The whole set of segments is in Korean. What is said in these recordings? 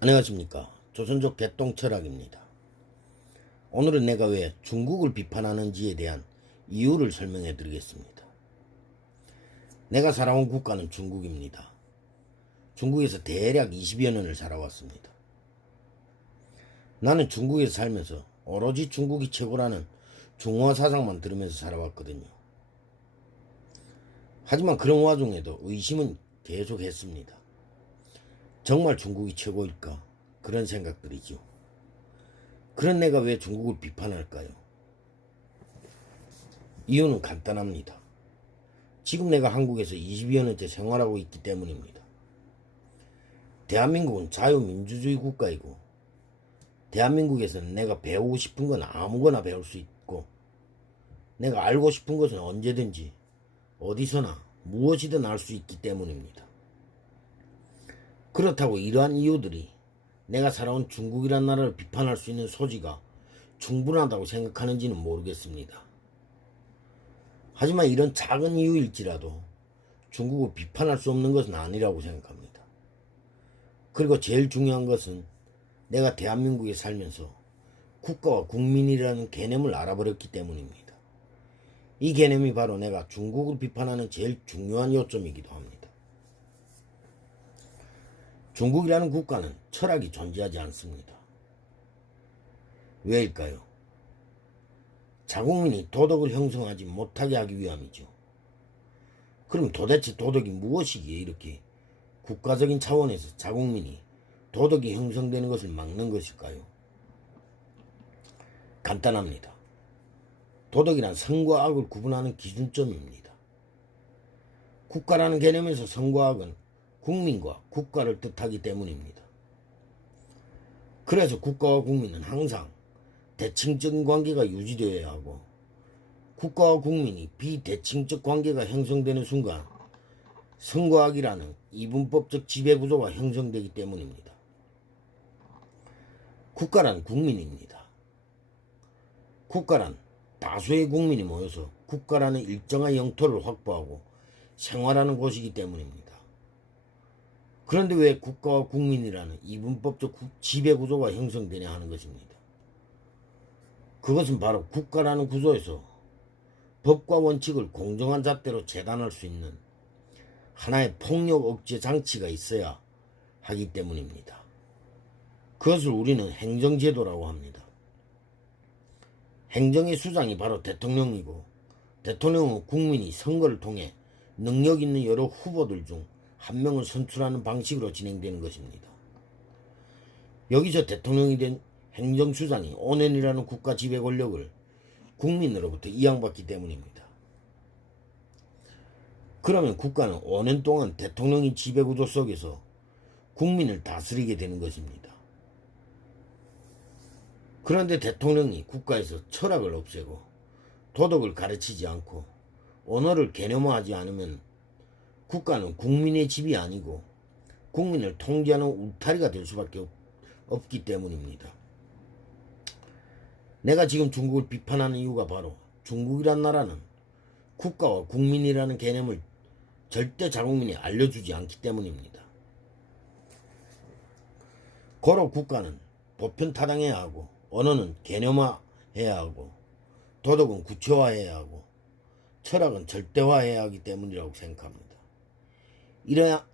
안녕하십니까. 조선족 개똥철학입니다. 오늘은 내가 왜 중국을 비판하는지에 대한 이유를 설명해 드리겠습니다. 내가 살아온 국가는 중국입니다. 중국에서 대략 20여 년을 살아왔습니다. 나는 중국에서 살면서 오로지 중국이 최고라는 중화 사상만 들으면서 살아왔거든요. 하지만 그런 와중에도 의심은 계속 했습니다. 정말 중국이 최고일까? 그런 생각들이죠. 그런 내가 왜 중국을 비판할까요? 이유는 간단합니다. 지금 내가 한국에서 20여 년째 생활하고 있기 때문입니다. 대한민국은 자유민주주의 국가이고, 대한민국에서는 내가 배우고 싶은 건 아무거나 배울 수 있고, 내가 알고 싶은 것은 언제든지 어디서나 무엇이든 알 수 있기 때문입니다. 그렇다고 이러한 이유들이 내가 살아온 중국이란 나라를 비판할 수 있는 소지가 충분하다고 생각하는지는 모르겠습니다. 하지만 이런 작은 이유일지라도 중국을 비판할 수 없는 것은 아니라고 생각합니다. 그리고 제일 중요한 것은 내가 대한민국에 살면서 국가와 국민이라는 개념을 알아버렸기 때문입니다. 이 개념이 바로 내가 중국을 비판하는 제일 중요한 요점이기도 합니다. 중국이라는 국가는 철학이 존재하지 않습니다. 왜일까요? 자국민이 도덕을 형성하지 못하게 하기 위함이죠. 그럼 도대체 도덕이 무엇이기에 이렇게 국가적인 차원에서 자국민이 도덕이 형성되는 것을 막는 것일까요? 간단합니다. 도덕이란 선과 악을 구분하는 기준점입니다. 국가라는 개념에서 선과 악은 국민과 국가를 뜻하기 때문입니다. 그래서 국가와 국민은 항상 대칭적인 관계가 유지되어야 하고, 국가와 국민이 비대칭적 관계가 형성되는 순간 선과 악이라는 이분법적 지배구조가 형성되기 때문입니다. 국가란 국민입니다. 국가란 다수의 국민이 모여서 국가라는 일정한 영토를 확보하고 생활하는 곳이기 때문입니다. 그런데 왜 국가와 국민이라는 이분법적 지배구조가 형성되냐 하는 것입니다. 그것은 바로 국가라는 구조에서 법과 원칙을 공정한 잣대로 재단할 수 있는 하나의 폭력 억제 장치가 있어야 하기 때문입니다. 그것을 우리는 행정제도라고 합니다. 행정의 수장이 바로 대통령이고, 대통령은 국민이 선거를 통해 능력 있는 여러 후보들 중 한 명을 선출하는 방식으로 진행되는 것입니다. 여기서 대통령이 된 행정수장이 5년이라는 국가 지배 권력을 국민으로부터 이양받기 때문입니다. 그러면 국가는 5년 동안 대통령의 지배구조 속에서 국민을 다스리게 되는 것입니다. 그런데 대통령이 국가에서 철학을 없애고 도덕을 가르치지 않고 언어를 개념화하지 않으면 국가는 국민의 집이 아니고 국민을 통제하는 울타리가 될 수밖에 없기 때문입니다. 내가 지금 중국을 비판하는 이유가 바로 중국이란 나라는 국가와 국민이라는 개념을 절대 자국민이 알려주지 않기 때문입니다. 고로 국가는 보편타당해야 하고, 언어는 개념화해야 하고, 도덕은 구체화해야 하고, 철학은 절대화해야 하기 때문이라고 생각합니다.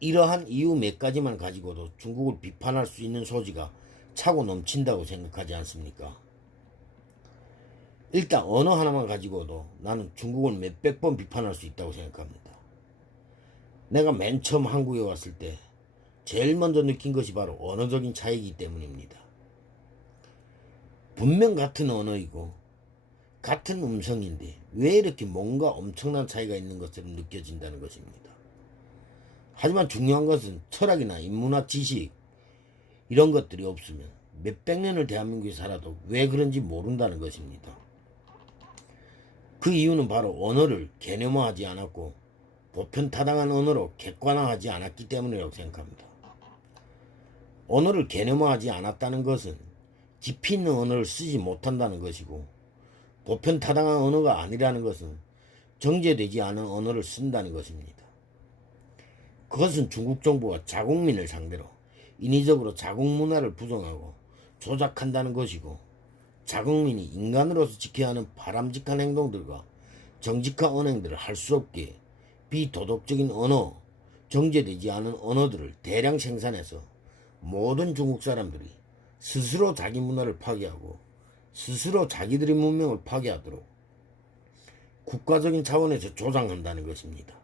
이러한 이유 몇 가지만 가지고도 중국을 비판할 수 있는 소지가 차고 넘친다고 생각하지 않습니까? 일단 언어 하나만 가지고도 나는 중국을 몇백 번 비판할 수 있다고 생각합니다. 내가 맨 처음 한국에 왔을 때 제일 먼저 느낀 것이 바로 언어적인 차이이기 때문입니다. 분명 같은 언어이고 같은 음성인데 왜 이렇게 뭔가 엄청난 차이가 있는 것처럼 느껴진다는 것입니다. 하지만 중요한 것은 철학이나 인문학 지식 이런 것들이 없으면 몇백 년을 대한민국에 살아도 왜 그런지 모른다는 것입니다. 그 이유는 바로 언어를 개념화하지 않았고 보편타당한 언어로 객관화하지 않았기 때문이라고 생각합니다. 언어를 개념화하지 않았다는 것은 깊이 있는 언어를 쓰지 못한다는 것이고, 보편타당한 언어가 아니라는 것은 정제되지 않은 언어를 쓴다는 것입니다. 그것은 중국 정부가 자국민을 상대로 인위적으로 자국 문화를 부정하고 조작한다는 것이고, 자국민이 인간으로서 지켜야 하는 바람직한 행동들과 정직한 언행들을 할 수 없게 비도덕적인 언어, 정제되지 않은 언어들을 대량 생산해서 모든 중국 사람들이 스스로 자기 문화를 파괴하고 스스로 자기들의 문명을 파괴하도록 국가적인 차원에서 조장한다는 것입니다.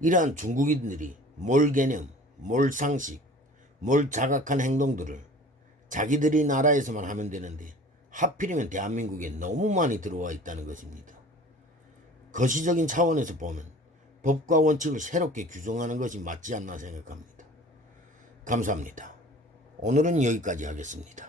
이러한 중국인들이 몰 개념, 몰 상식, 몰 자각한 행동들을 자기들이 나라에서만 하면 되는데 하필이면 대한민국에 너무 많이 들어와 있다는 것입니다. 거시적인 차원에서 보면 법과 원칙을 새롭게 규정하는 것이 맞지 않나 생각합니다. 감사합니다. 오늘은 여기까지 하겠습니다.